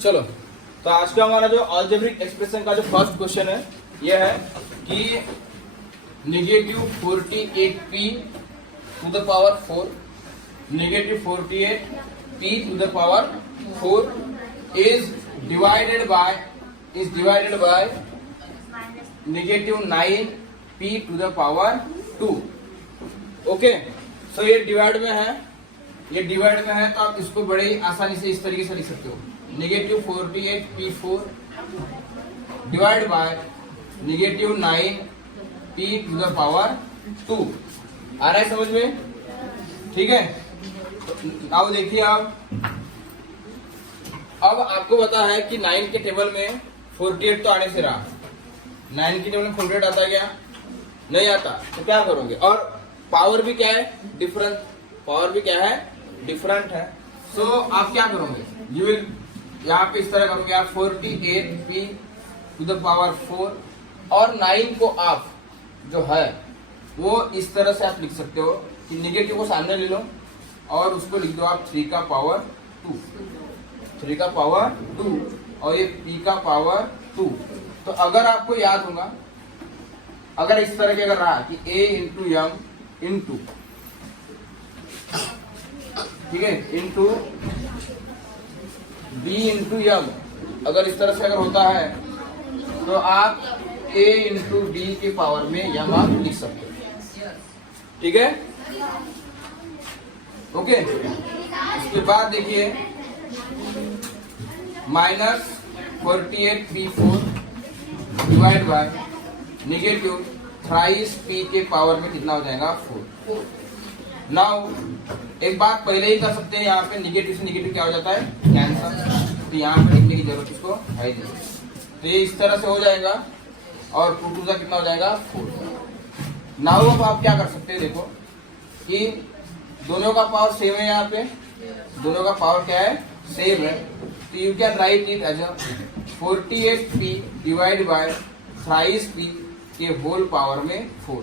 चलो, तो आज का हमारा जो अलजेब्रिक एक्सप्रेशन का जो फर्स्ट क्वेश्चन है ये है कि -48p to the power 4 -48p to the power 4 is divided by -9p to the power 2। Okay, so ये डिवाइड में है, तो आप इसको बड़े ही आसानी से इस तरीके से लिख सकते हो, -48p4 divide by -9p to the power 2। आ रहा है समझ में? ठीक है, अब देखिए आप, अब आपको पता है कि 9 के टेबल में 48 तो आने से रहा, 9 के टेबल में 48 आता है क्या? नहीं आता, तो क्या करोगे? और पावर भी क्या है? डिफरेंट है। सो आप क्या करोगे? यू विल यहाँ पे इस तरह करोगे आप 48p टू द पावर 4 और 9 को आप जो है वो इस तरह से आप लिख सकते हो कि निगेटिव को सामने ले लो और उसको लिख दो आप 3 का पावर 2 और ये p का पावर 2। तो अगर आपको याद होगा, अगर इस तरह के अगर रहा कि a इंटू m इंटू, ठीक है, इंटू b इंटू m, अगर इस तरह से अगर होता है तो आप a इंटू b के पावर में m आप लिख सकते हो। ठीक है, ओके। इसके बाद देखिए -48p4 divide by negative thrice p के पावर में कितना हो जाएगा? 4। नाउ एक बात पहले ही कर सकते हैं, यहाँ पे निगेटिव से निगेटिव क्या हो जाता है? कैंसल। तो यहाँ पे लिखने की जरूरत इसको है ही नहीं, तो ये इस तरह से हो जाएगा और 2 2 का कितना हो जाएगा? 4। नाउ अब आप क्या कर सकते हैं, देखो कि दोनों का पावर सेम है, यहाँ पे दोनों का पावर क्या है? सेम है, तो you can write it as 48p divide by thrice p के होल पावर में 4।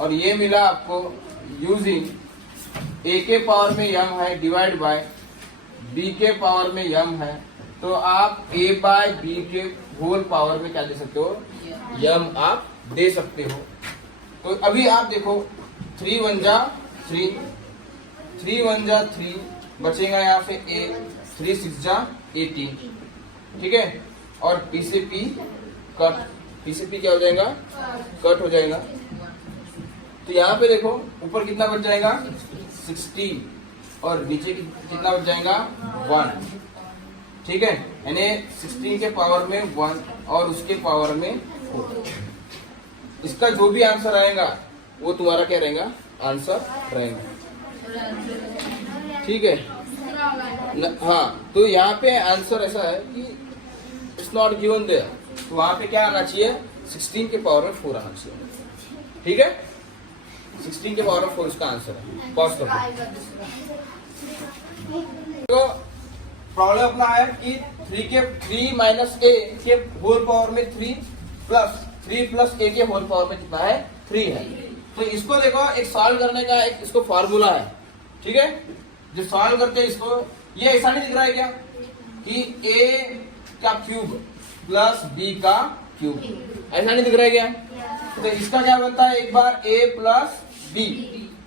और ये मिला आपको यूजिंग a के पावर में m है डिवाइड बाय b के पावर में m है, तो आप a बाय b के होल पावर में क्या दे सकते हो? m आप दे सकते हो। तो अभी आप देखो 3 1 जा 3, 3 1 जा 3, बचेगा यहाँ पे a, 3 6 जा 18, ठीक है, और p से p कट, p से p क्या हो जाएगा? कट हो जाएगा। तो यहाँ पे देखो ऊपर कितना बच जाएगा? 16 और नीचे कितना बच जाएगा? 1। ठीक है, यानी 16 के पावर में 1 और उसके पावर में 4। इसका जो भी आंसर आएगा वो तुम्हारा क्या रहेगा? आंसर रहेगा। ठीक है, हाँ, तो यहाँ पे आंसर ऐसा है कि इट्स नॉट गिवन देयर, तो वहां पे क्या आना चाहिए? 16 के पावर में 4 आना चाहिए। ठीक है, 16 के पावर में 4 इसका आंसर है। पॉज कर दो। तो प्रॉब्लम अपना है कि 3 माइनस a के होल पावर में 3 प्लस a के होल पावर में कितना है? 3 है। तो इसको देखो, एक सॉल्व करने का एक इसको फॉर्मूला है। ठीक है, जो सॉल्व करते हैं इसको, ये ऐसा नहीं दिख रहा है क्या कि a का क्यूब प्लस b का क्यूब, ऐसा नहीं दिख रहा है क्या? तो इसका क्या बनता है? एक बार a प्लस b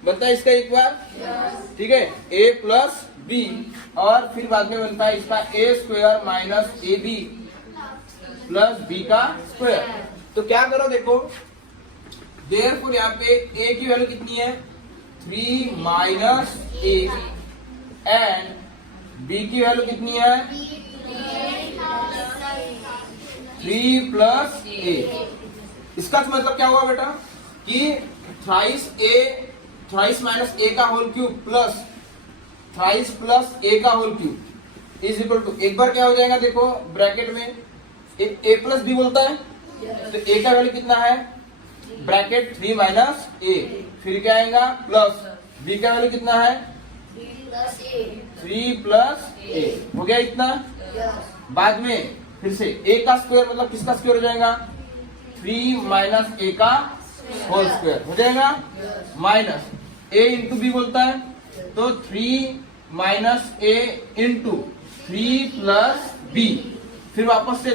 बनता है इसका एक बार, ठीक है, a प्लस b, और फिर बाद में बनता है इसका a square minus ab plus b का स्क्वायर। तो क्या करो, देखो देयरफॉर यहाँ पे a की वैल्यू कितनी है? 3 माइनस a एंड b की वैल्यू कितनी है? 3 प्लस a। इसका मतलब क्या हुआ बेटा कि थ्राइस माइनस a का whole cube plus thrice plus a का whole cube is equal to, एक बार क्या हो जाएगा? देखो ब्रैकेट में a प्लस b बोलता है, तो a का वैल्यू कितना है? ब्रैकेट 3 माइनस a, फिर क्या आएगा? प्लस b का वैल्यू कितना है? 3 प्लस a। हो गया इतना। बाद में फिर से a का स्क्वायर मतलब किसका स्क्वायर हो जाएगा? 3 माइनस a का होल स्क्वायर हो जाएगा, माइनस a इंटू बी बोलता है, तो 3 minus a into 3 plus B, फिर वापस से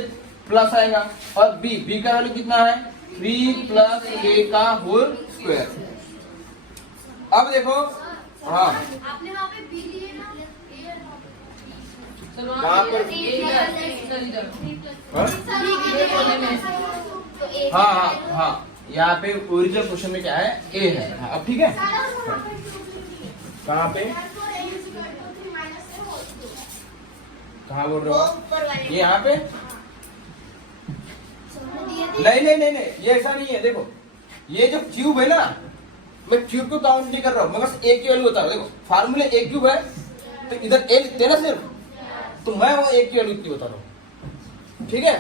प्लस आएगा और बी का वैल्यू कितना है 3 प्लस ए का होल स्क्वायर। अब देखो हाँ आपने वहाँ पे बी लिए ना, कहाँ पर हाँ हाँ हाँ, यहाँ पे ओरिजिनल क्वेश्चन में क्या है ए है। हाँ, अब ठीक है, कहाँ पे कहाँ बोल रहे हो, ये यहाँ पे नहीं नहीं नहीं नहीं, ये ऐसा नहीं है। देखो ये जो क्यूब है ना, मैं क्यूब को काउंट नहीं कर रहा हूँ, मैं बस ए की वैल्यू बता रहा हूँ। देखो फार्मूले ए क्यूब है तो इधर ए लिखते हैं ना सिर्फ, तो मैं वो ए की वैल्यू इतनी बता रहा हूँ। ठीक है,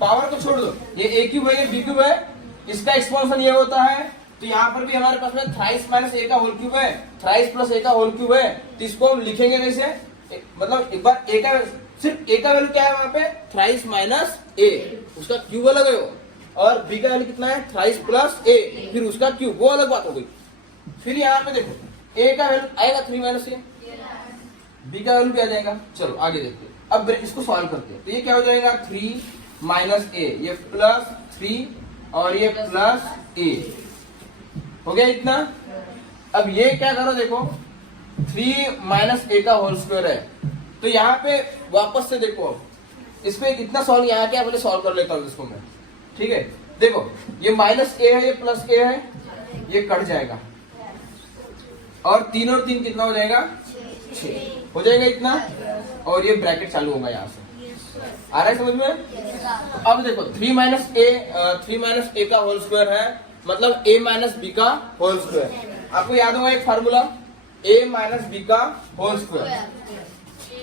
पावर को छोड़ दो, ये ए क्यूब है ये बी क्यूब है, इसका एक्सपांशन ये होता है। तो यहाँ पर भी हमारे पास में थ्राइस माइनस ए का होल क्यूब है, थ्राइस प्लस ए का होल क्यूब है, तो इसको हम लिखेंगे कैसे, मतलब एक बार ए का सिर्फ ए का वैल्यू क्या है वहां पे थ्राइस माइनस ए, उसका क्यूब अलग है वो, और बी का वैल्यू कितना है थ्राइस प्लस ए, फिर उसका क्यूब, वो अलग बात हो गई। फिर यहाँ पे देखो ए का वैल्यू आएगा 3 माइनस ए, बी का वैल्यू भी आ जाएगा। चलो आगे देखते हैं, अब इसको सॉल्व करते हैं। तो ये क्या हो जाएगा 3 माइनस ए, ये प्लस 3 और ये प्लस ए, हो गया इतना। अब ये क्या करो, देखो 3 माइनस ए का होल स्क्वायर है, तो यहाँ पे वापस से देखो इस पे इतना सॉल्व यहाँ क्या पहले सॉल्व कर लेता हूँ इसको मैं। ठीक है, देखो ये माइनस ए है ये प्लस ए है, ये कट जाएगा और 3 और 3 कितना हो जाएगा 6 हो जाएगा इतना, और ये ब्रैकेट चालू होगा यहाँ से। आ रहा है समझ में? अब देखो 3 माइनस ए का होल स्क्वायर है, मतलब a माइनस बी का होल स्क्वायर। आपको याद होगा एक फार्मूला a माइनस बी का होल स्क्वायर,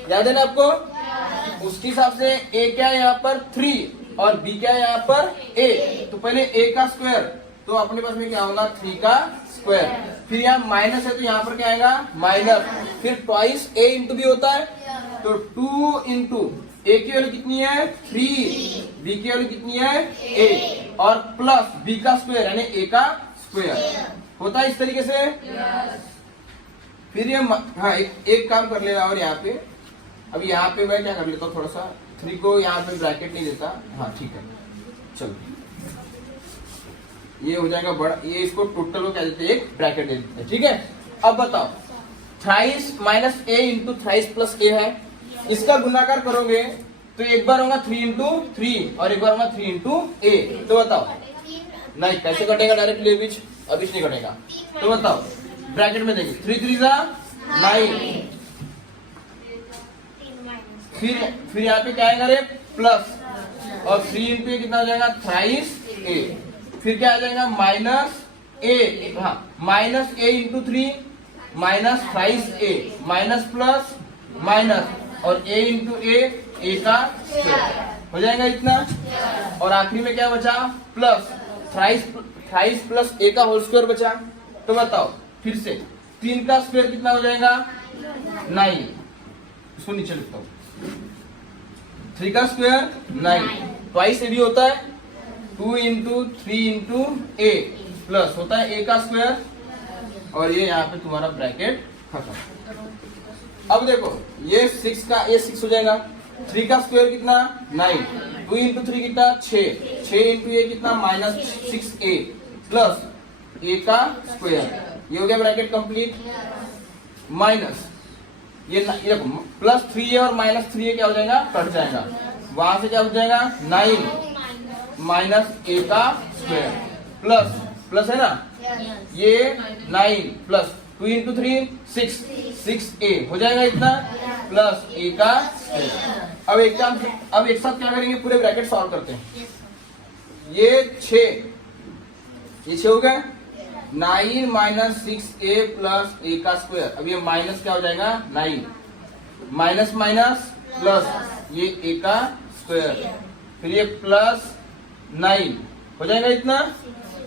याद है ना आपको? उसके हिसाब से a क्या है यहाँ पर 3 और b क्या है यहाँ पर a, तो पहले a का स्क्वायर, तो अपने पास में क्या होगा 3 का स्क्वायर, फिर यहाँ माइनस है तो यहाँ पर क्या आएगा माइनस, फिर ट्वाइस a इंटू बी होता है, तो 2 इंटू a की वैल्यू कितनी है 3, b की वैल्यू कितनी है a, और प्लस b का स्क्वायर यानी a का स्क्वायर होता है इस तरीके से। फिर ये हाँ एक काम कर लेना, और यहाँ पे अब यहाँ पे मैं क्या कर लेता हूँ, थोड़ा सा 3 को यहाँ पे ब्रैकेट नहीं देता। हाँ ठीक है, चलो ये हो जाएगा बड़ा, ये इसको टोटल को क्या देते हैं एक ब्रैकेट दे देते हैं। ठीक है, अब बताओ थ्राइस माइनस ए इंटू थ्राइस प्लस ए है, इसका गुणाकार करोगे तो एक बार होगा 3 इंटू 3 और एक बार होगा 3 इंटू ए, तो बताओ नहीं कैसे कटेगा डायरेक्टली बीच, अभी नहीं कटेगा, तो बताओ ब्रैकेट में देंगे 3 3 जा 9, फिर यहाँ पे क्या आएगा रे प्लस, और 3 इंटू ए कितना हो जाएगा थ्राइस ए, फिर क्या आ जाएगा माइनस ए, हाँ माइनस ए इंटू 3 माइनस थ्राइस ए, माइनस प्लस माइनस, और a इंटू ए का स्क्वायर हो जाएगा इतना, और आखिरी में क्या बचा प्लस थ्राइस प्लस a का होल स्क्वायर बचा। तो बताओ फिर से 3 का स्क्वायर कितना हो जाएगा 9, इसको नीचे लिखता हूँ, 3 का स्क्वायर 9, ट्वाइस ए भी होता है 2 इंटू 3 इंटू ए, प्लस होता है a का स्क्वायर, और ये यहाँ पे तुम्हारा ब्रैकेट खत्म। अब देखो ये 6 का ये 6 हो जाएगा, 3 का स्क्वायर कितना 9, 2 इंटू 3 कितना 6 इंटू ए कितना माइनस 6a प्लस a का स्क्वायर, ये हो गया ब्रैकेट कंप्लीट, माइनस ये देखो प्लस 3a और माइनस 3a क्या हो जाएगा कट जाएगा, वहां से क्या हो जाएगा 9 माइनस a का स्क्वायर प्लस प्लस है ना, ये 9 प्लस 2 इंटू 3 6a हो जाएगा इतना, प्लस a का स्क्वायर। अब एक साथ क्या करेंगे पूरे ब्रैकेट सॉल्व करते हैं, ये 6 हो गया 9 माइनस 6a प्लस a का स्क्वायर, अब ये माइनस क्या हो जाएगा 9 माइनस माइनस प्लस ये a का स्क्वायर, फिर ये प्लस 9 हो जाएगा इतना,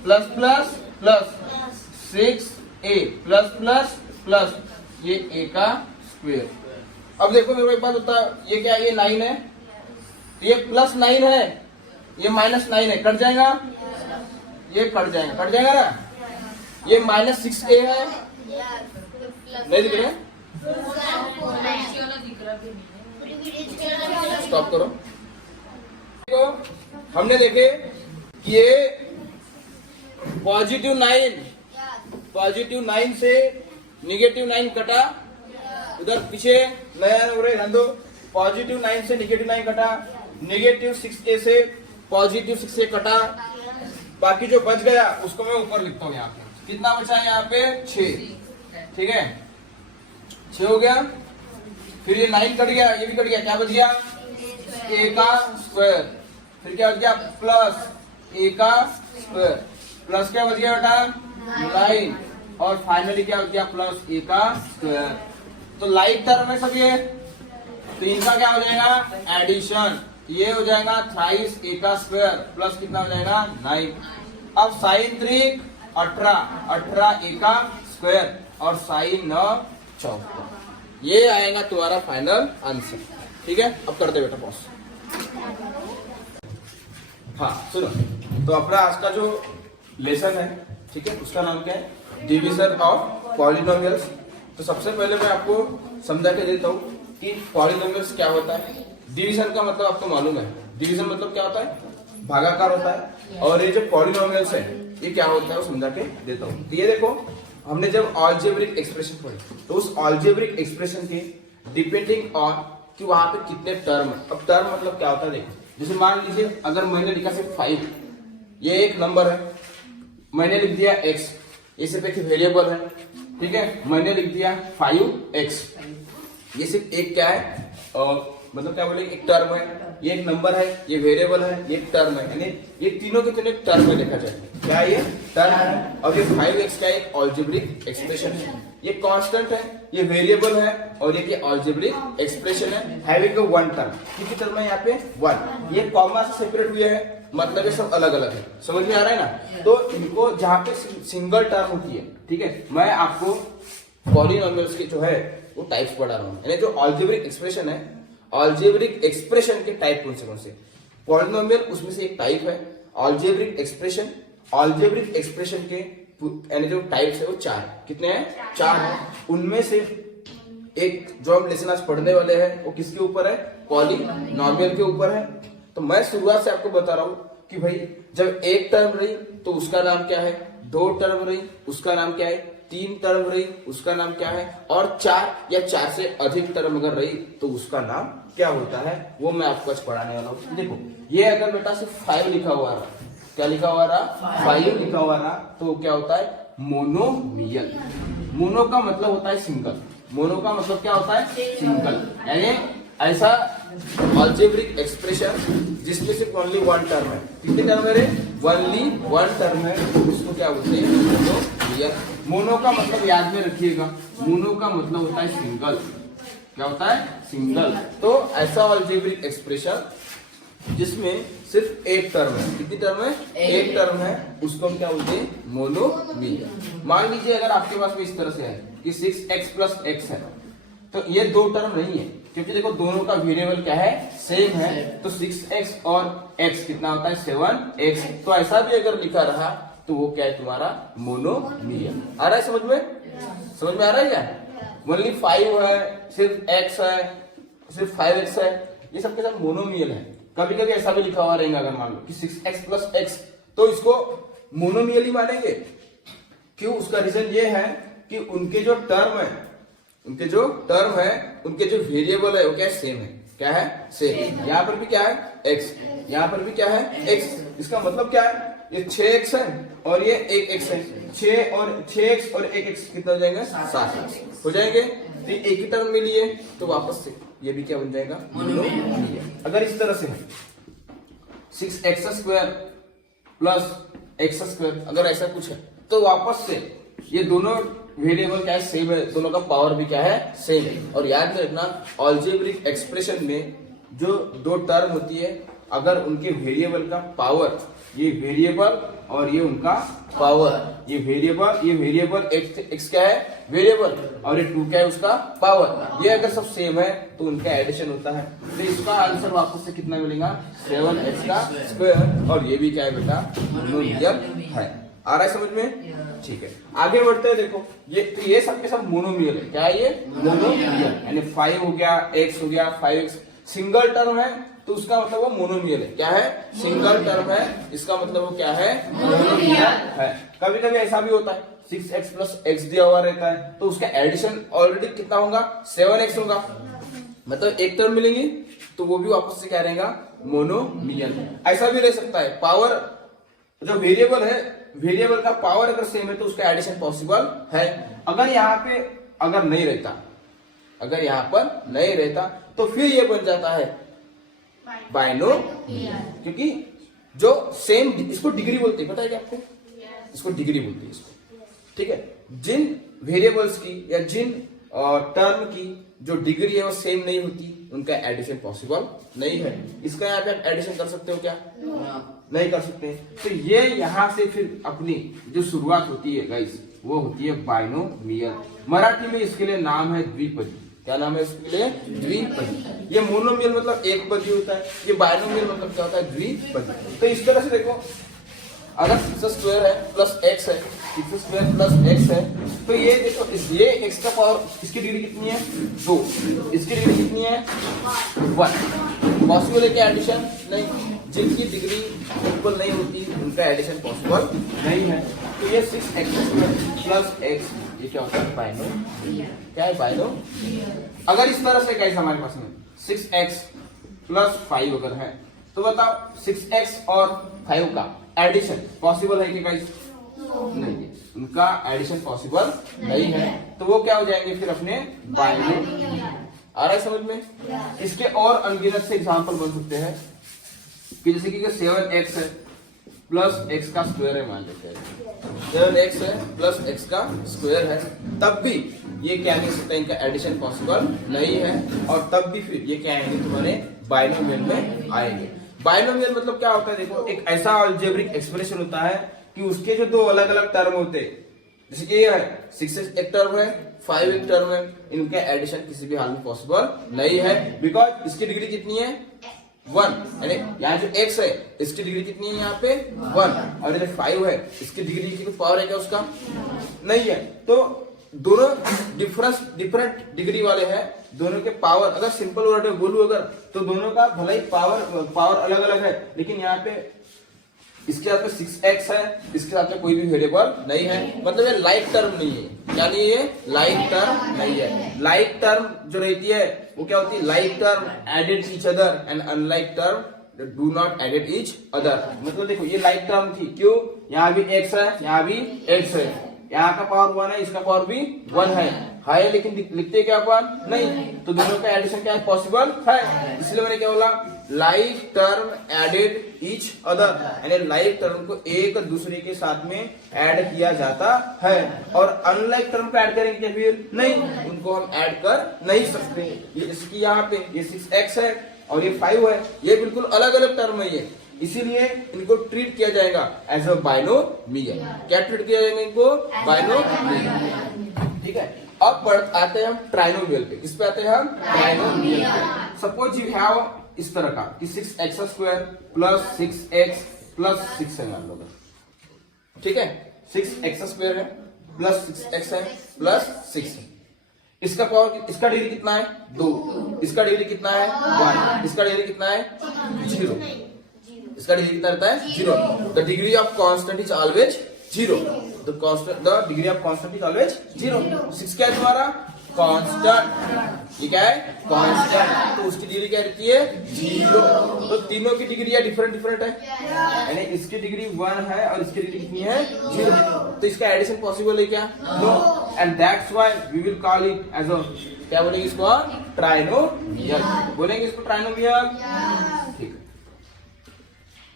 plus plus plus 6a plus plus plus ये a का स्क्वायर। अब देखो मेरे को एक बात बता, ये क्या ये 9 है, ये प्लस 9 है, ये माइनस 9 है, कट जाएगा, ये कट जाएगा ना, ये माइनस 6a है, नहीं दिख रहे स्टॉप करो। तो हमने देखे कि ये पॉजिटिव 9 से नेगेटिव 9 कटा, उधर पीछे नया ध्यान दो, पॉजिटिव 9 से नेगेटिव 9 कटा, नेगेटिव 6a से पॉजिटिव 6a कटा, बाकी जो बच गया उसको मैं ऊपर लिखता हूँ यहाँ पे। कितना बचा है यहाँ पे 6, ठीक है 6 हो गया। फिर ये 9 कट गया, ये भी कट गया, क्या बच गया a का स्क्वायर, फिर क्या बच गया प्लस a का स्क्वायर, प्लस क्या बच गया बेटा 9, और फाइनली क्या बच गया प्लस a का स्क्वायर। तो लाइक टर्म है सब ये, तो इनका क्या हो जाएगा एडिशन, ये हो जाएगा थ्राइस a का स्क्वायर प्लस कितना हो जाएगा 9। अब साइन 3 18 a का स्क्वायर और साइन 9 14, ये आएगा तुम्हारा फाइनल आंसर, ठीक है। अब करते बेटा पॉज। हाँ सुनो, तो अपना आज का जो लेसन है, ठीक है, उसका नाम क्या है डिवीजन ऑफ पॉलिनोमियल्स। तो सबसे पहले मैं आपको समझा के देता हूँ कि पॉलिनोमियल्स क्या होता है। डिवीजन का मतलब आपको मालूम है, डिवीजन मतलब क्या होता है भागाकार होता है, और ये जो पॉलिनोमियल्स है ये क्या होता है वो समझा के देता हूँ। तो ये देखो, हमने जब अलजेब्रिक एक्सप्रेशन पढ़ी तो उस अलजेब्रिक एक्सप्रेशन के डिपेंडिंग ऑन कि वहां पे कितने टर्म है। अब टर्म मतलब क्या होता है देखो, जैसे मान लीजिए अगर मैंने लिखा सिर्फ 5, ये एक नंबर है, मैंने लिख दिया x, ये सिर्फ एक वेरिएबल है, ठीक है, मैंने लिख दिया 5x, ये सिर्फ एक क्या है मतलब क्या बोले एक टर्म है, ये एक नंबर है, ये वेरिएबल है, ये एक टर्म है, यानी ये तीनों के तीनों टर्म में देखा जाए क्या ये टर्म है। और ये 5x का एक अलजेब्रिक एक्सप्रेशन है, ये कांस्टेंट है, ये वेरिएबल है, और ये अलजेब्रिक एक्सप्रेशन है हैविंग वन टर्म। कितनी टर्म है यहाँ पे 1, ये कॉमा से सेपरेट हुए हैं, मतलब ये सब अलग अलग है, समझ में आ रहा है ना। तो इनको जहाँ पे सिंगल टर्म होती है, ठीक है, मैं आपको पॉलिनोमियल्स के जो है वो टाइप्स पढ़ा रहा हूँ, यानी जो अलजेब्रिक एक्सप्रेशन है, अलजेब्रिक एक्सप्रेशन के टाइप कौन से पॉलिनोमियल उसमें से एक टाइप है अलजेब्रिक एक्सप्रेशन। अलजेब्रिक एक्सप्रेशन के यानी जो टाइप्स है वो 4, कितने हैं 4 है। उनमें से एक जो हम लेसन आज पढ़ने वाले हैं वो किसके ऊपर है पॉलिनोमियल के ऊपर है। तो मैं शुरुआत से आपको बता रहा हूँ कि भाई जब एक टर्म रही तो उसका नाम क्या है, 2 टर्म रही उसका नाम क्या है, 3 टर्म रही उसका नाम क्या है, और 4 या 4 से अधिक टर्म अगर रही तो उसका नाम क्या होता है, वो मैं आपको आज पढ़ाने वाला हूँ। देखो ये अगर बेटा सिर्फ 5 लिखा हुआ रहा, क्या लिखा हुआ रहा 5 लिखा हुआ रहा, तो क्या होता है मोनोमियल। मोनो का मतलब होता है सिंगल, मोनो का मतलब क्या होता है सिंगल, यानी ऐसा अलजेब्रिक एक्सप्रेशन जिसमें सिर्फ ओनली 1 टर्म है। कितने टर्म है रे ओनली 1 टर्म है, उसको क्या बोलते हैं मोनोमियल। मोनो का मतलब याद में रखिएगा, मोनो का मतलब होता है सिंगल, क्या होता है सिंगल। तो ऐसा अलजेब्रिक एक्सप्रेशन जिसमें सिर्फ एक टर्म है, कितनी टर्म है एक टर्म है, उसको हम क्या बोलते हैं मोनोमियल। मान लीजिए अगर आपके पास में इस तरह से है कि 6x प्लस x है, तो ये 2 टर्म नहीं है, क्योंकि देखो दोनों का वेरिएबल क्या है सेम है, तो 6x और x कितना होता है 7x। तो ऐसा भी अगर लिखा रहा तो वो क्या है तुम्हारा मोनोमियल। आ रहा है समझ में, समझ में आ रहा है क्या। ओनली 5 है, सिर्फ x है, सिर्फ 5x है, ये सबके साथ मोनोमियल है। कभी कभी ऐसा भी लिखा हुआ रहेगा अगर मान लो कि 6x प्लस x, तो इसको मोनोमियल ही मानेंगे। क्यों, उसका रीजन ये है कि उनके जो टर्म है, उनके जो टर्म है, उनके जो वेरिएबल है वो क्या है सेम है, क्या है सेम। यहाँ पर भी क्या है x, यहाँ पर भी क्या है x। इसका मतलब क्या है, ये 6x है और ये 1x है, 6x और 1x कितना हो जाएंगे 7x हो जाएंगे। तो एक ही टर्म में लिए तो वापस से ये भी क्या बन जाएगा मोनोमियल। अगर इस तरह से 6x square plus x square अगर ऐसा कुछ है, तो वापस से ये दोनों वेरिएबल क्या है सेम है, दोनों का पावर भी क्या है सेम है। और याद में रखना अलजेब्रिक एक्सप्रेशन में जो 2 टर्म होती है, अगर उनके वेरिएबल का पावर, ये वेरिएबल और ये उनका पावर, ये वेरिएबल x क्या है वेरिएबल और ये 2 क्या है उसका पावर, ये अगर सब सेम है तो उनका एडिशन होता है। तो इसका आंसर वापस से कितना मिलेगा 7x का स्क्वायर, और ये भी क्या है बेटा मोनोमियल है। आ रहा है समझ में? ठीक है, आगे बढ़ते हैं। देखो ये सबके सब मोनोमियल है। क्या है ये? मोनोमियल। यानी 5 हो गया, x हो गया, 5x सिंगल टर्म है तो उसका मतलब वो मोनोमियल है। क्या है? सिंगल टर्म है, इसका मतलब वो क्या है? मोनोमियल है। कभी कभी ऐसा भी होता है 6x प्लस x दिया हुआ रहता है तो उसका एडिशन ऑलरेडी कितना होगा? 7x होगा, मतलब एक टर्म मिलेंगी तो वो भी वापस से क्या रहेगा? मोनोमियल। ऐसा भी रह सकता है पावर जो वेरिएबल है, वेरिएबल का पावर अगर सेम है तो उसका एडिशन पॉसिबल है। अगर यहाँ पे अगर नहीं रहता, अगर यहाँ पर नहीं रहता तो फिर ये बन जाता है बाइनोमियल, क्योंकि जो सेम, इसको डिग्री बोलते हैं, पता है क्या आपको? इसको डिग्री बोलते हैं इसको। ठीक है, जिन वेरिएबल्स की या जिन टर्म की जो डिग्री है वो सेम नहीं होती उनका एडिशन पॉसिबल नहीं है। इसका यहाँ पे आप एडिशन कर सकते हो क्या? नहीं कर सकते। तो ये यहाँ से फिर अपनी जो शुरुआत होती है गाइस वो होती है बाइनोमियल। मराठी में इसके लिए नाम है द्विपदी। क्या नाम है इसके लिए? द्विपदी। ये मोनोमियल मतलब एक पदी होता है, ये बाइनोमियल मतलब क्या होता है? द्विपदी। तो इस तरह से देखो, अगर 6 स्क्वायर है प्लस x है, 6 स्क्वायर प्लस x है तो ये देखो ये x का पावर, इसकी डिग्री कितनी है? 2, इसकी डिग्री कितनी है? 1। पॉसिबल है क्या एडिशन? नहीं। जिनकी डिग्री इक्वल नहीं होती उनका एडिशन पॉसिबल नहीं है। तो ये 6x प्लस x ये क्या होता है? बाइनोमियल। क्या है? बाइनोमियल। अगर इस तरह से कैसे हमारे पास में 6x प्लस 5 अगर है तो बताओ 6x और 5 का एडिशन पॉसिबल है कि गाइस? नहीं है, उनका एडिशन पॉसिबल नहीं है। तो वो क्या हो जाएंगे फिर अपने? बाइनोमियल। आ रहा है समझ में? इसके और अनगिनत से एग्जांपल बन सकते हैं कि जैसे कि 7x है प्लस x का स्क्वायर है, मान लेते हैं 7x है प्लस x का स्क्वायर है, तब भी ये क्या नहीं सकता, इनका एडिशन पॉसिबल नहीं है। और तब भी फिर ये क्या आएंगे? तुम्हारे बाइनोमियल में आएंगे। बाइनोमियल मतलब क्या होता है? देखो, एक ऐसा अलजेब्रिक एक्सप्रेशन होता है कि उसके जो दो अलग अलग टर्म होते हैं, जैसे कि ये है 6 एक टर्म है, 5 एक टर्म है, इनके एडिशन किसी भी हाल में पॉसिबल नहीं है। बिकॉज इसकी डिग्री कितनी है? 1। यानी यहाँ जो x है इसकी डिग्री कितनी है? यहाँ पे 1। और जो 5 है इसकी डिग्री की पावर है क्या उसका? नहीं है। तो दोनों डिफरेंट डिग्री वाले हैं, दोनों के पावर अगर सिंपल वर्ड में बोलूं अगर तो दोनों का भले ही पावर अलग अलग है, लेकिन यहाँ पे इसके साथ में 6x है, इसके साथ में कोई भी वेरिएबल नहीं है, मतलब ये लाइक टर्म नहीं है। क्या नहीं है? लाइक टर्म नहीं है। लाइक टर्म जो रहती है वो क्या होती है? Like term added each other and unlike term do not added each other. मतलब देखो ये लाइक टर्म थी, क्यों? यहाँ भी x है, यहाँ भी x है, यहाँ का पावर 1 है, इसका पावर भी 1 है, लेकिन लिखते क्या पावर? नहीं। तो दोनों का एडिशन क्या पॉसिबल है? इसलिए मैंने क्या बोला? Like term added each other, यानी लाइक टर्म को एक दूसरे के साथ में ऐड किया जाता है। और अनलाइक टर्म को ऐड करेंगे क्या? फिर नहीं, उनको हम ऐड कर नहीं सकते। ये इसकी यहाँ पे ये 6x है और ये 5 है, ये बिल्कुल अलग अलग टर्म है ये, इसीलिए इनको ट्रीट किया जाएगा एज अ बाइनोमियल। क्या ट्रीट किया जाएगा इनको? बाइनोमियल। ठीक है, अब आते हैं हम ट्राइनोमियल पे। किस पे आते हैं हम? ट्राइनोमियल पे। सपोज यू हैव इस तरह का कि 6x square plus 6x plus 6 है मान लो। ठीक है, 6x स्क्वायर है प्लस 6x है प्लस 6 है। इसका पावर, इसका डिग्री कितना है? 2। इसका डिग्री कितना है? 1। इसका डिग्री कितना है? 0। इसका डिग्री कितना रहता है? 0। The degree of constant is always 0। The degree of constant is always 0। 6 क्या है तुम्हारा? कांस्टेंट। ये क्या है? कांस्टेंट। तो उसकी डिग्री क्या रहती है? 0। तो तीनों की डिग्री डिफरेंट है, यानी इसकी डिग्री 1 है और इसकी डिग्री कितनी है? 0। तो इसका एडिशन पॉसिबल है क्या? No. And that's why we will call it as a, क्या बोलेंगे इसको? ट्राइनोमियल। बोलेंगे इसको ट्राइनोमियल। ठीक है।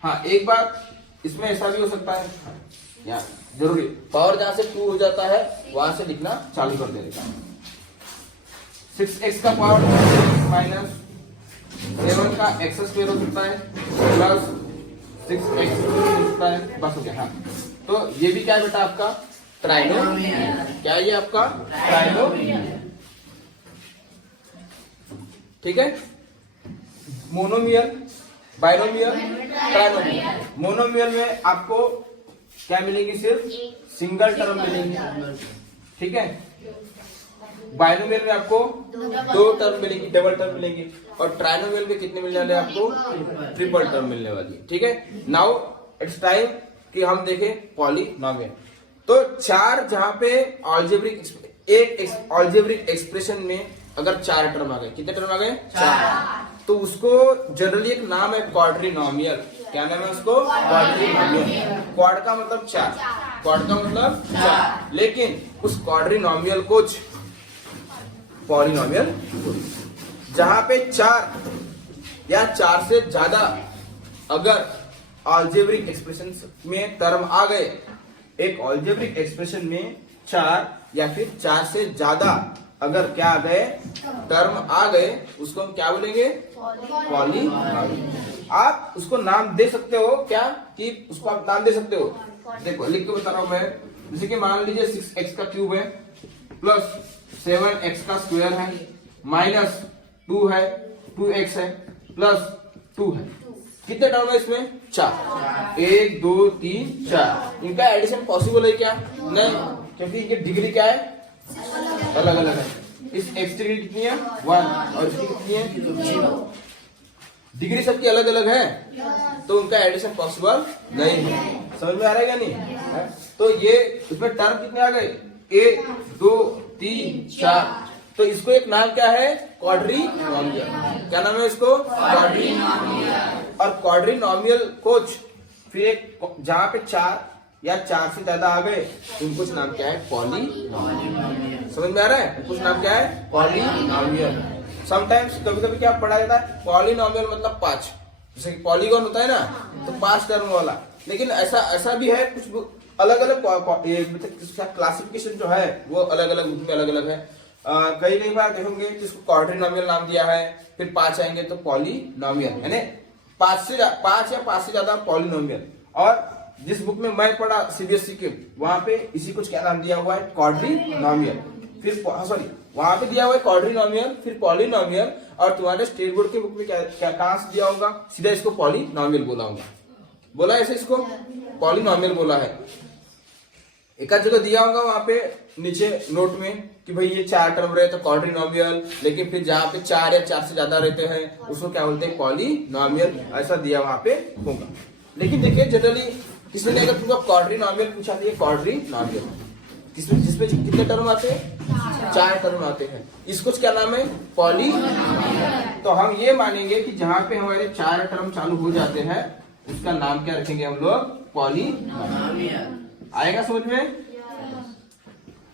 हाँ, एक बात इसमें ऐसा भी हो सकता है, यहाँ जरूरी पावर जहां से 2 हो जाता है वहां से लिखना चालू कर देगा। 6x का पावर माइनस 7 का x स्क्वायर हो सकता है प्लस 6x हो सकता है, बस हो गया। हाँ, तो ये भी क्या है बेटा? आपका ट्राइनोमियल। क्या है ये आपका? ट्राइनोमियल। ठीक है, मोनोमियल, बाइनोमियल, ट्राइनोमियल। मोनोमियल में आपको क्या मिलेंगी? सिर्फ सिंगल टर्म मिलेंगी, ठीक है। बाइनोमियल में आपको दो टर्म मिलेंगी, डबल टर्म मिलेंगी, और ट्राइनोमियल में कितने मिलने वाले हैं आपको? ट्रिपल टर्म मिलने वाली है, ठीक है। नाउ इट्स टाइम कि हम देखें पॉलिनोमियल। तो चार, जहां पे एक ऑलजेब्रिक एक्सप्रेशन में अगर चार टर्म आ गए, कितने टर्म आ गए? चार। तो उसको जनरली एक नाम है क्वाड्रिनोमियल। क्या नाम है उसको? क्वाड्रिनोमियल। क्वाड का मतलब चार, क्वाड का मतलब चार, लेकिन उस क्वाड्रिनोमियल को पॉलिनोमियल, जहां पे चार या चार से ज्यादा अगर अलजेब्रिक एक्सप्रेशन में टर्म आ गए, एक अलजेब्रिक एक्सप्रेशन में चार या फिर चार से ज्यादा अगर क्या आ गए? टर्म आ गए, उसको हम क्या बोलेंगे? पॉलिनोमियल। आप उसको नाम दे सकते हो क्या, कि उसको आप नाम दे सकते हो? देखो लिख के बता रहा हूं मैं। जैसे कि मान लीजिए 6x का क्यूब है प्लस 7x का स्क्वायर है माइनस 2 है, 2x है प्लस 2 है। कितने टर्म है इसमें? चार। 1 2 3 4। इनका एडिशन पॉसिबल है क्या? नहीं, क्योंकि इनकी डिग्री क्या है? अलग अलग है। इस x की डिग्री कितनी है? 1, और इसकी कितनी है? 0। डिग्री सबकी अलग अलग है, तो उनका एडिशन पॉसिबल नहीं है। समझ में आ रहा है क्या? नहीं है? तो ये इसमें टर्म कितने आ गए? 1 2 3 4। तो इसको एक नाम क्या है? क्वाड्रिनोमियल। क्या नाम है इसको? क्वाड्रिनोमियल। और क्वाड्रिनोमियल कोच फिर एक, जहां पे चार या चार से ज्यादा आ गए, उनको नाम क्या है? पॉलिनोमियल। समझ में आ रहा है? कुछ नाम क्या है? पॉलिनोमियल। समटाइम्स कभी कभी क्या पढ़ा जाता है? पॉलिनोमियल मतलब 5, जैसे कि पॉलीगॉन होता है ना, तो 5 टर्म वाला। लेकिन ऐसा भी है, कुछ अलग अलग क्लासिफिकेशन जो है वो अलग अलग में अलग अलग है। कई बार देखोगे जिसको क्वाड्रिनोमियल नाम दिया है, फिर 5 आएंगे तो पॉलिनोमियल, यानी 5 या 5 से ज्यादा पॉलिनोमियल। और जिस बुक में मैं पढ़ा सीबीएसई के, वहां पे इसी कुछ क्या नाम दिया हुआ है? क्वाड्रिनोमियल। फिर वहां पे दिया हुआ है क्वाड्रिनोमियल, फिर पॉलिनोमियल, और तुम्हारे स्टेट बोर्ड की बुक में क्या कहां से दिया होगा? सीधा इसको पॉलिनोमियल बोला होगा। बोला ऐसे, इसको पॉलिनोमियल बोला है। एक जगह दिया होगा वहां पे नीचे नोट में कि भाई ये 4 टर्म रहे तो क्वाड्रिनोमियल, लेकिन फिर जहां पे 4 या 4 से ज्यादा रहते हैं उसको क्या बोलते हैं? पॉलिनोमियल। ऐसा दिया वहां पे होगा। लेकिन देखिए जनरली किसी ने अगर तुमको क्वाड्रिनोमियल पूछा दिया, क्वाड्रिनोमियल जिसमें कितने टर्म आते हैं? 4 टर्म आते हैं, इसको क्या नाम है? पॉलिनोमियल। तो हम ये मानेंगे कि जहां पे हमारे 4 टर्म चालू हो जाते हैं उसका नाम क्या रखेंगे हम लोग? पॉलिनोमियल। आएगा समझ में?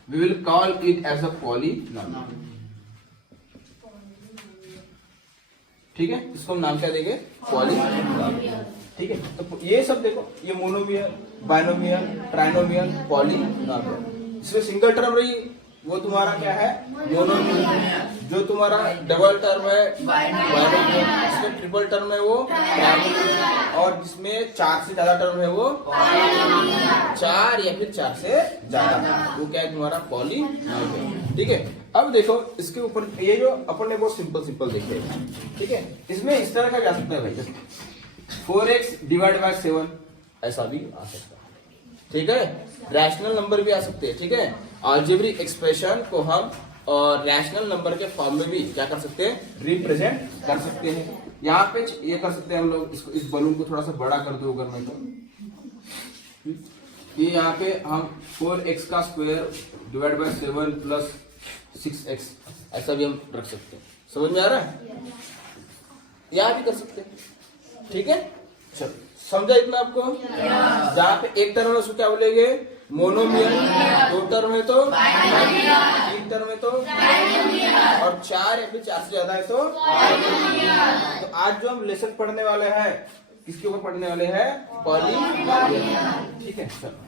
We will call it as a polynomial, ठीक है। इसको हम नाम क्या देंगे? पॉलिनोमियल, ठीक है। तो ये सब देखो, ये मोनोमियल, बाइनोमियल, ट्राइनोमियल, पॉलिनोमियल। इसमें सिंगल टर्म रही वो तुम्हारा क्या है? मोनोमियल। जो तुम्हारा डबल टर्म है बाइनोमियल, जिसमें ट्रिपल टर्म है वो ट्राइनोमियल, और जिसमें 4 से ज्यादा टर्म है वो 4 या फिर 4 से ज्यादा, वो क्या है तुम्हारा? पॉलिनोमियल, ठीक है। अब देखो इसके ऊपर ये जो अपन ने बहुत सिंपल देखे, ठीक है। इसमें इस तरह का जा सकता है भाई, 4x डिवाइड बाय 7, ऐसा भी आ सकता है, ठीक है। रैशनल नंबर भी आ सकते हैं, ठीक है। अलजेब्रिक एक्सप्रेशन को हम और रैशनल नंबर के फॉर्म में भी क्या कर सकते हैं? रिप्रेजेंट कर सकते हैं। यहाँ पे ये कर सकते हैं हम लोग, इसको, इस बलून को थोड़ा सा बड़ा कर दो अगर मैं तो, ये यहाँ पे हम 4x का square divide by 7 plus 6x, ऐसा भी हम रख सकते हैं। समझ में आ रहा है? यहाँ भी कर सकते हैं, ठीक है। चलो समझा इतना आपको? जहाँ पे एक टर्म है उसको क्या बोलेंगे? मोनोमियल। 2 टर्म है तो 3 टर्म है तो, और 4 या फिर 4 से ज्यादा है तो। तो आज जो हम लेसन पढ़ने वाले हैं, किसके ऊपर पढ़ने वाले हैं? पॉलिनोमियल, ठीक है। चलो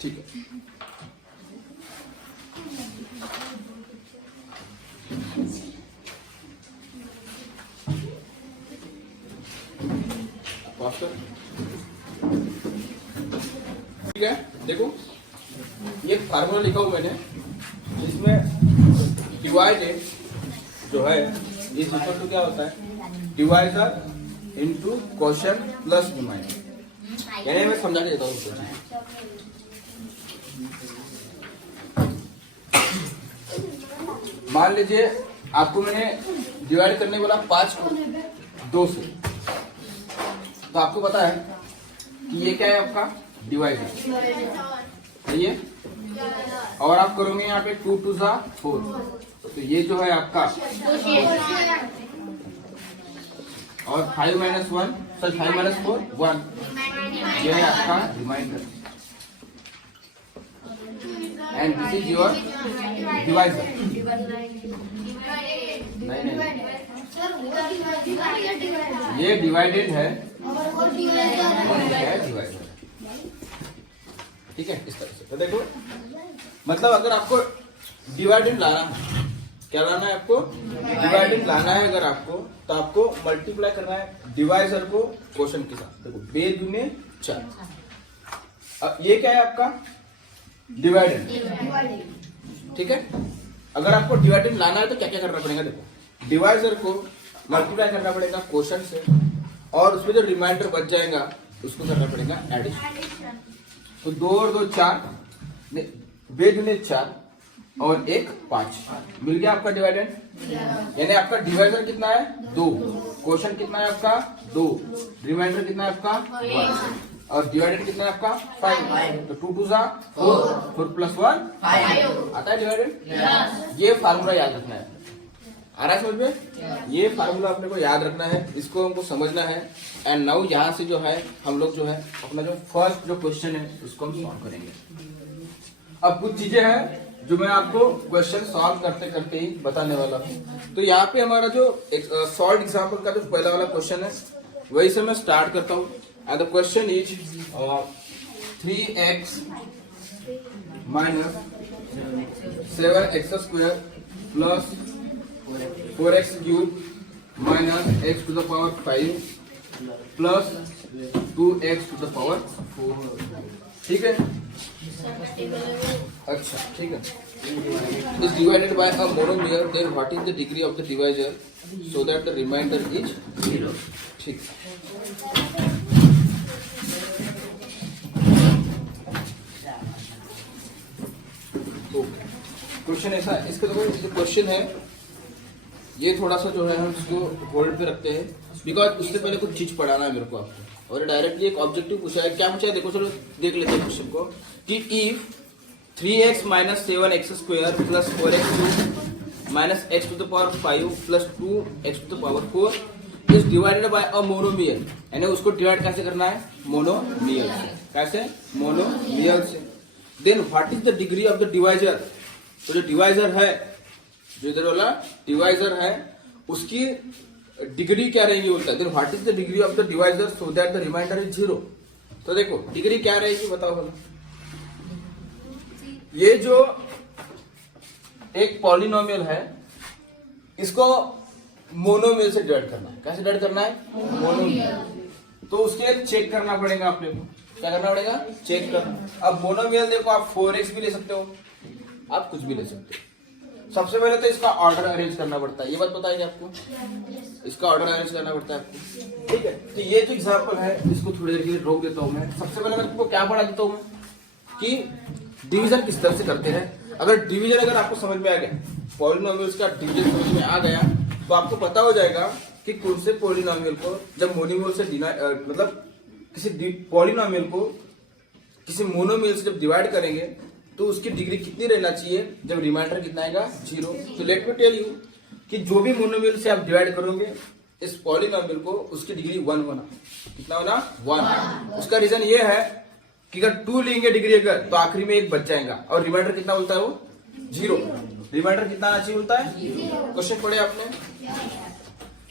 ठीक है। ठीक है, देखो ये फार्मूला लिखा हूं मैंने, जिसमें डिवाइडेड जो है इज इक्वल टू क्या होता है, divisor into quotient plus remainder. यानी मैं समझा के देता हूँ उसको। मान लीजिए आपको मैंने डिवाइड करने बोला 5 को 2 से, तो आपको पता है कि ये क्या है आपका डिवाइजर, सही है। और आप करोगे यहाँ पे 2 2 जा 4, तो ये जो है आपका, और 5 - 1 सर 5 - 4 1, ये है आपका remainder, and this is your divisor. नहीं, ये डिवाइडेड है और ये है डिवाइजर, ठीक है। इस तरह से तो देखो, मतलब अगर आपको डिवाइडेड लाना है, क्या लाना है आपको, डिवाइडेड लाना है अगर आपको, तो आपको मल्टीप्लाई करना है डिवाइजर को क्वोशिएंट के साथ। देखो 2 दूने 4, अब ये क्या है आपका डिवाइडेड, ठीक है। अगर आपको डिवाइडेड लाना है तो क्या क्या करना पड़ेगा, देखो डिवाइजर को मल्टीप्लाई करना पड़ेगा क्वोशिएंट से, और उसमें जो रिमाइंडर बच जाएगा उसको करना पड़ेगा एडिशन। तो 2 और 2 4, 2 दूने 4 और 1 5, मिल गया आपका डिवाइडेड। यानी आपका डिवाइजर कितना है 2, क्वोशिएंट कितना है आपका 2, रिमाइंडर कितना है आपका 1, और डिवाइडेड कितना है आपका 5। तो 2 2 जा 4, 4 + 1 5 आता है डिवाइडेड। ये फार्मूला याद रखना है, आ रहा है समझ में। ये फार्मूला अपने को याद रखना है, इसको हमको समझना है। एंड नाउ यहाँ से जो है हम लोग जो है अपना जो फर्स्ट जो क्वेश्चन है उसको हम सॉल्व करेंगे। अब कुछ चीजें हैं जो मैं आपको क्वेश्चन सॉल्व करते करते ही बताने वाला हूँ। तो यहाँ पे हमारा जो सॉल्व एग्जाम्पल का जो पहला वाला क्वेश्चन है वही से मैं स्टार्ट करता हूँ। And the question is 3x - 7x² plus 4x³ minus x⁵ plus 2x⁴, ठीक है। अच्छा, ठीक है। Is divided by a monomial, then what is the degree of the divisor so that the reminder is 0, ठीक। Question ऐसा है, इसका जो क्वेश्चन है ये थोड़ा सा जो है हम इसको होल्ड पे रखते हैं, बिकॉज उससे पहले कुछ चीज पढ़ाना है मेरे को आपको। और डायरेक्टली एक ऑब्जेक्टिव पूछा है, क्या पूछा है देखो, चलो देख लेते हैं क्वेश्चन को कि if 3x - 7x² plus 4x³ minus x⁵ plus 2x⁴ is divided by a monomial, यानी उसको डिवाइड कैसे करना है मोनोमियल से, कैसे मोनोमियल से। Then what is the degree of the divisor, तो जो डिवाइजर है, जो इधर वाला डिवाइजर है उसकी डिग्री क्या रहेगी बोलता है। Then what is the degree of the divisor so that the reminder is 0। तो देखो डिग्री क्या रहेगी बताओ बोलो। ये जो एक पॉलिनोमियल है इसको मोनोमियल से डिवाइड करना है, कैसे डिवाइड करना है मोनोमियल। तो उसके लिए चेक करना पड़ेगा अपने को, क्या करना पड़ेगा चेक करना। अब मोनोमियल देखो आप 4x भी ले सकते हो, आप कुछ भी ले सकते हो। सबसे पहले तो इसका ऑर्डर अरेंज करना पड़ता है, ये बात बताइए आपको, इसका ऑर्डर अरेंज करना पड़ता है आपको, ठीक है। तो ये जो एग्जांपल है इसको थोड़ी देर के लिए रोक देता हूं मैं। सबसे पहले मैं आपको क्या पढ़ा देता हूं कि डिवीजन किस तरह से करते हैं। अगर डिवीजन अगर आपको समझ में आ गया, पॉलिनोमियल्स का डिवीजन समझ में आ गया, तो आपको पता हो जाएगा कि कौन से पॉलिनोमियल को जब मोनोमियल से मतलब किसी पॉलिनोमियल को किसी मोनोमियल से जब डिवाइड करेंगे तो उसकी डिग्री कितनी रहना चाहिए जब रिमाइंडर कितना आएगा 0। तो लेट मी टेल यू कि जो भी मोनोमियल से आप डिवाइड करोगे इस पॉलिनोमियल को, उसकी डिग्री 1 होना, कितना होना 1। उसका रीजन ये है कि अगर 2 लेंगे डिग्री अगर, तो आखिरी में 1 बच जाएगा और रिमाइंडर कितना बोलता है वो 0। रिमाइंडर कितना आना चाहिए बोलता है, क्वेश्चन पढ़े आपने,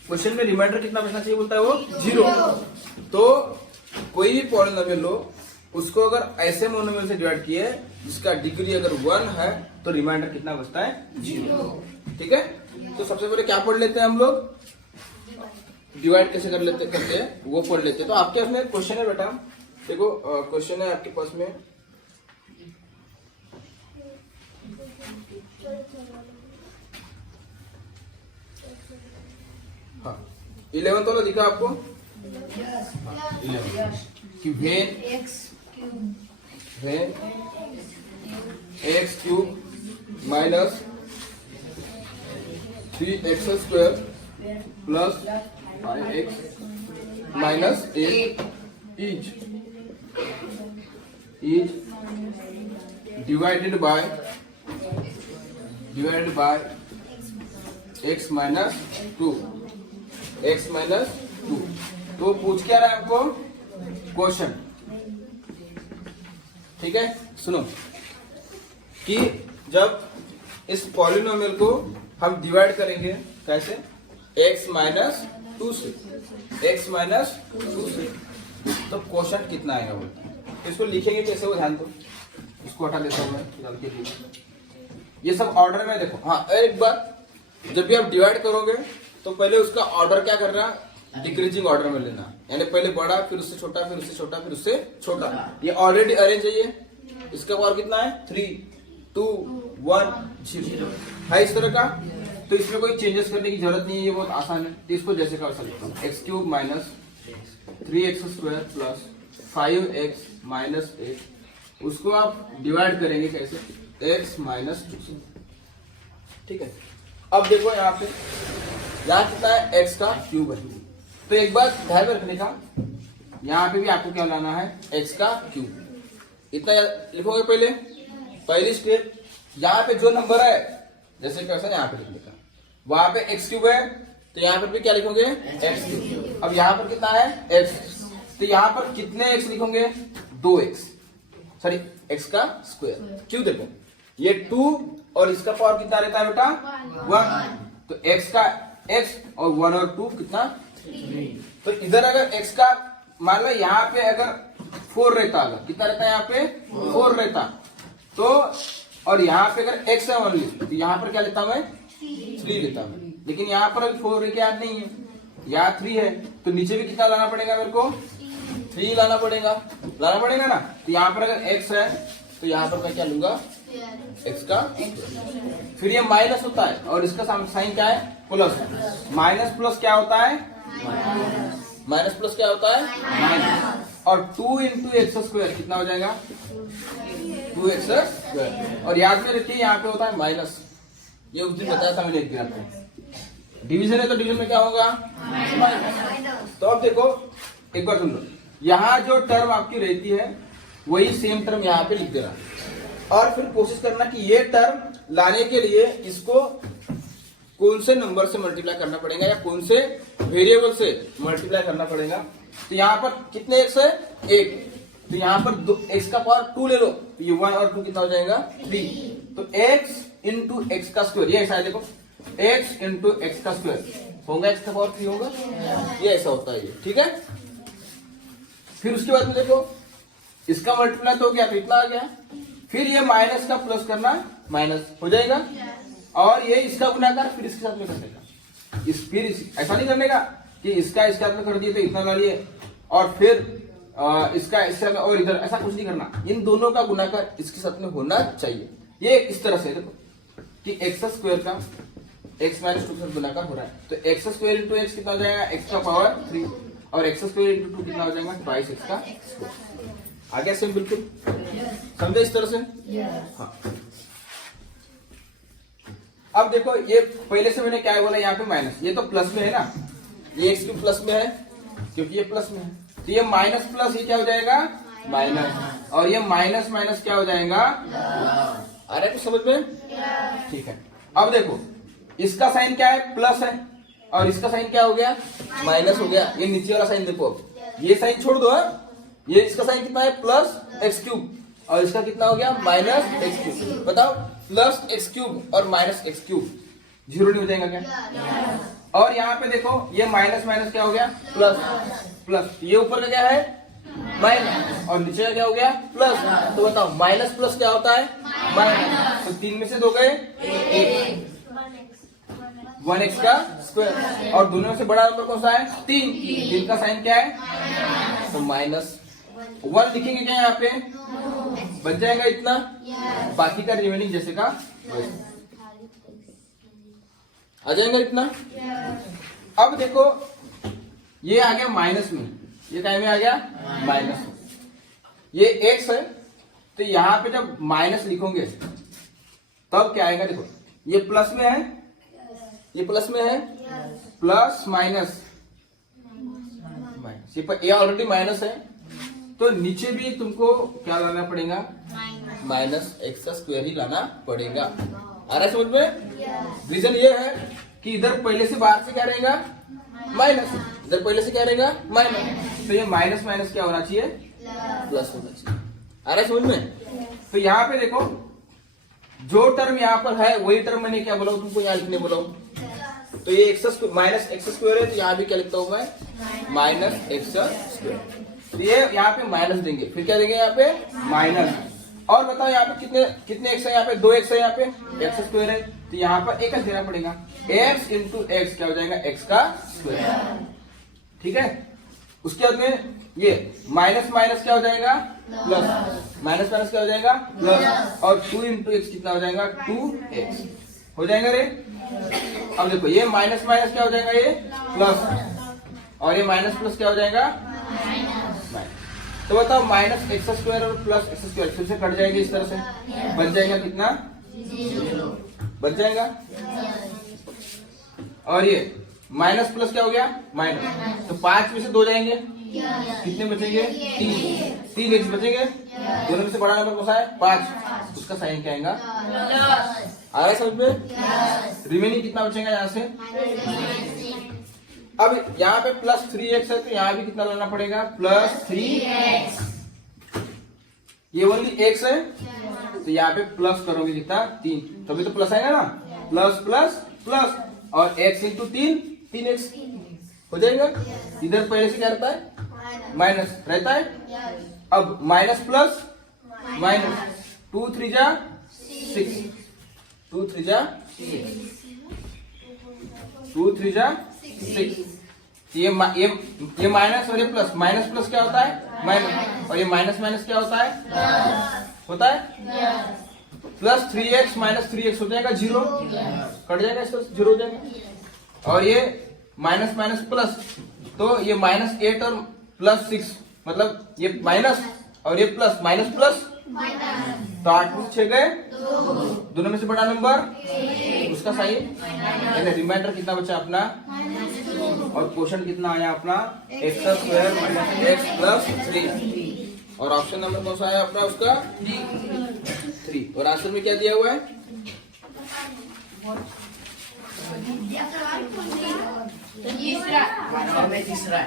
क्वेश्चन में रिमाइंडर कितना बचना चाहिए बोलता है वो 0। तो कोई भी पॉलिनोमियल लो उसको अगर ऐसे मोनोमियल से डिवाइड किए जिसका डिग्री अगर 1 है तो रिमाइंडर कितना बचता है 0, ठीक है। तो सबसे पहले क्या पढ़ लेते हैं हम लोग, डिवाइड कैसे करते हैं वो पढ़ लेते हैं। तो आपके पास में क्वेश्चन है बेटा, देखो क्वेश्चन है आपके पास में, 11 वाला दिखा आपको? Yes. 11 कि when X cube. X cube minus 3x square plus 5x minus 8 is divided bye x minus 2 तो पूछ क्या रहा है आपको क्वेश्चन, ठीक है? सुनो कि जब इस पॉलिनोमियल को हम डिवाइड करेंगे कैसे, x माइनस 2 से तो क्वेश्चन कितना आएगा बोलते हैं। इसको लिखेंगे कैसे वो ध्यान दो, इसको हटा देता हूं मैं फिलहाल के लिए। ये सब ऑर्डर में देखो। हाँ, एक बात, जब भी आप डिवाइड करोगे तो पहले उसका ऑर्डर क्या करना, डिक्रीजिंग ऑर्डर में लेना, यानी पहले बड़ा फिर उससे छोटा फिर उससे छोटा फिर उससे छोटा। ये ऑलरेडी अरेंज है, ये इसका पावर कितना है 3 2 1 0 है इस तरह का। तो इसमें कोई चेंजेस करने की जरूरत नहीं है, ये बहुत आसान है। तो इसको जैसे कर सकता हूँ x cube minus 3x square plus 5x minus 8, उसको आप डिवाइड करेंगे कैसे, x माइनस 2 से, ठीक है? अब देखो यहाँ पे कितना है, x का क्यूब है। तो एक बात ध्यान में रखने का, यहाँ पे भी आपको क्या लाना है, x का क्यूब। इतना लिखोगे पहली स्टेप, यहाँ पे जो नंबर है जैसे कैसा यहाँ पे लिखने का, वहां पे x क्यूब है तो यहाँ पर भी क्या लिखोगे, x क्यूब। अब यहाँ पर कितना है, x, तो यहाँ पर कितने x लिखोगे, 2x, सॉरी x का स्क्वायर। क्यों, देखो ये 2 और इसका पावर कितना रहता है बेटा, 1, तो x का x और 1 और 2 कितना, 3। तो इधर अगर x का मान लो यहाँ पे अगर 4 रहता, अगर कितना रहता है यहाँ पे 4 रहता, तो और यहाँ पे अगर x है ओनली, तो यहाँ पर क्या लेता मैं 3 लेता मैं। लेकिन यहाँ पर 4 लेके याद नहीं है, यहाँ 3 है, तो नीचे भी कितना लाना पड़ेगा मेरे को, 3 लाना पड़ेगा ना। तो यहाँ पर अगर x है तो यहाँ पर मैं क्या लूंगा, x का, फिर ये माइनस होता है और इसका साइन क्या है, प्लस। माइनस प्लस क्या होता है, माइनस। और 2 इंटू एक्स स्क्वायर कितना हो जाएगा, 2x स्क्वायर। और याद में रखिए यहाँ पे होता है माइनस, ये उस दिन बताया था मैंने एक दिन आपको। डिवीजन है तो डिवीजन में क्या होगा, माइनस। तो अब देखो एक बार सुन लो, यहाँ जो टर्म आपकी रहती है वही सेम टर्म यहाँ पे लिख देना, और फिर कोशिश करना कि ये टर्म लाने के लिए इसको कौन से नंबर से मल्टीप्लाई करना पड़ेगा या कौन से वेरिएबल से मल्टीप्लाई करना पड़ेगा। तो यहाँ पर कितने एक्स है, 1, तो यहाँ पर एक्स का पावर 2 ले लो, तो ये 1 और 2 कितना हो जाएगा, 3। तो x इंटू एक्स का स्क्वायर, ये ऐसा है देखो, x इंटू एक्स का स्क्वायर होगा, x का पावर 3 होगा, ये ऐसा होता है ये, ठीक है? फिर उसके बाद में देखो इसका मल्टीप्लाई तो हो गया, तो इतना आ गया, फिर ये माइनस का प्लस करना, माइनस हो जाएगा, और ये इसका गुणाकार फिर इसके साथ में कर देगा। ऐसा नहीं करने का कि इसका इसके साथ में कर दिए तो इतना ला लिए, और फिर इसका इसके साथ में और इधर, ऐसा कुछ नहीं करना। इन दोनों का गुणाकार इसके साथ में होना चाहिए। ये इस तरह से देखो कि एक्स स्क्वायर का x माइनस 2 से गुणाकार हो रहा है, तो एक्स स्क्वायर इंटू एक्स कितना हो जाएगा, x का पावर 3, और एक्स स्क्वायर इंटू 2 कितना हो जाएगा, 2x का स्क्वायर। आ गया सेम, बिल्कुल समझे इस तरह से। हाँ, अब देखो ये पहले से मैंने क्या बोला, यहाँ पे माइनस, ये तो प्लस में है ना, ये एक्स क्यूब प्लस में है क्योंकि ये प्लस में है, तो ये माइनस प्लस ये क्या हो जाएगा, माइनस, और ये माइनस माइनस क्या हो जाएगा, आ रहा है कुछ समझ में, ठीक है? अब देखो इसका साइन क्या है, प्लस है, और इसका साइन क्या हो गया, माइनस हो गया। ये नीचे वाला साइन देखो, ये साइन छोड़ दो, ये इसका साइन कितना है, प्लस एक्स क्यूब, और इसका कितना हो गया, माइनस एक्स क्यूब। बताओ प्लस एक्स क्यूब और माइनस एक्स क्यूब जीरो नहीं हो जाएगा क्या? और यहाँ पे देखो ये माइनस माइनस क्या हो गया, प्लस, ये ऊपर का क्या है, माइनस, और नीचे का क्या हो गया, प्लस। तो बताओ माइनस प्लस क्या होता है, माइनस। तो 3 में से 2 गए, 1x का स्क्वायर, और दोनों में से बड़ा नंबर कौन सा है, 3, जिनका साइन क्या है, तो माइनस 1 लिखेंगे क्या यहाँ पे, बच जाएगा इतना, बाकी का रिमेनिंग जैसे का आ जाएगा इतना। अब देखो ये आ गया माइनस में, ये क्या में आ गया माइनस में। ये x है, तो यहाँ पे जब माइनस लिखोगे तब क्या आएगा, देखो ये प्लस में है, ये प्लस में है, प्लस माइनस माइनस, ये ऑलरेडी माइनस है, तो नीचे भी तुमको क्या लाना पड़ेगा, माइनस एक्स का स्क्वायर ही लाना पड़ेगा। आ रहा है समझ में? रीजन ये है कि इधर पहले से बाहर से क्या रहेगा, माइनस, इधर पहले से क्या रहेगा माइनस, तो ये माइनस माइनस क्या होना चाहिए, प्लस होना चाहिए। आ रहा है समझ में? तो यहाँ पे देखो जो टर्म यहाँ पर है वही टर्म मैंने क्या बोला तुमको यहाँ लिखने बोला हूँ, तो ये एक्स माइनस एक्स स्क्वायर है, तो यहाँ भी क्या लिखता हूँ मैं, माइनस एक्स स्क्वायर। तो ये यहाँ पे माइनस देंगे, फिर क्या देंगे यहाँ पे माइनस, और बताओ यहाँ पे कितने कितने एक्स है, यहाँ पे 2x है, यहाँ पे एक्स स्क्वायर है, तो यहाँ पर एक देना पड़ेगा, x इंटू एक्स क्या हो जाएगा, x का स्क्वायर। ठीक है, उसके बाद में ये माइनस माइनस क्या हो जाएगा, प्लस, माइनस माइनस क्या हो जाएगा, प्लस, और 2 इंटू एक्स कितना हो जाएगा, 2x हो जाएगा रे। अब देखो ये माइनस माइनस क्या हो जाएगा, ये प्लस, और ये माइनस प्लस क्या हो जाएगा, तो बताओ माइनस एक्स स्क्वायर और प्लस एक्स स्क्वायर फिर से कट जाएंगे, इस तरह से बच जाएगा कितना, बच जाएगा, और ये माइनस प्लस क्या हो गया, माइनस, तो 5 में से 2 जाएंगे, कितने बचेंगे, 3 एक्स बचेंगे, दोनों में से बड़ा नंबर कौन सा है, 5, उसका साइन क्या आएगा, आ रहा है समझ में? रिमेनिंग कितना बचेगा यहाँ से, अब यहाँ पे प्लस 3x है, तो यहाँ भी कितना लाना पड़ेगा, प्लस 3x, ये ओनली x है, तो यहाँ पे प्लस करोगे कितना, 3, तभी तो प्लस आएगा ना, प्लस प्लस प्लस, और x इंटू 3x हो जाएगा। इधर पहले से क्या रहता है, माइनस रहता है, अब माइनस प्लस माइनस, 2 3 जा 6, 2 3 जा 6, ये माइनस और ये प्लस, माइनस प्लस क्या होता है, माइनस, और ये माइनस माइनस क्या होता है, होता है प्लस 3x माइनस 3x हो जाएगा 0, कट जाएगा, इसका 0 हो जाएगा, और ये माइनस माइनस प्लस, तो ये माइनस 8 और प्लस 6, मतलब ये माइनस और ये प्लस, माइनस प्लस, तो 8 में 6 गए, दोनों में से बड़ा नंबर उसका साइन, यानी रिमाइंडर कितना बचा अपना, और क्वेश्चन कितना आया अपना, x square minus x plus 3, और ऑप्शन नंबर कौन सा आया अपना, उसका 3, और आंसर में क्या दिया हुआ है, तीसरा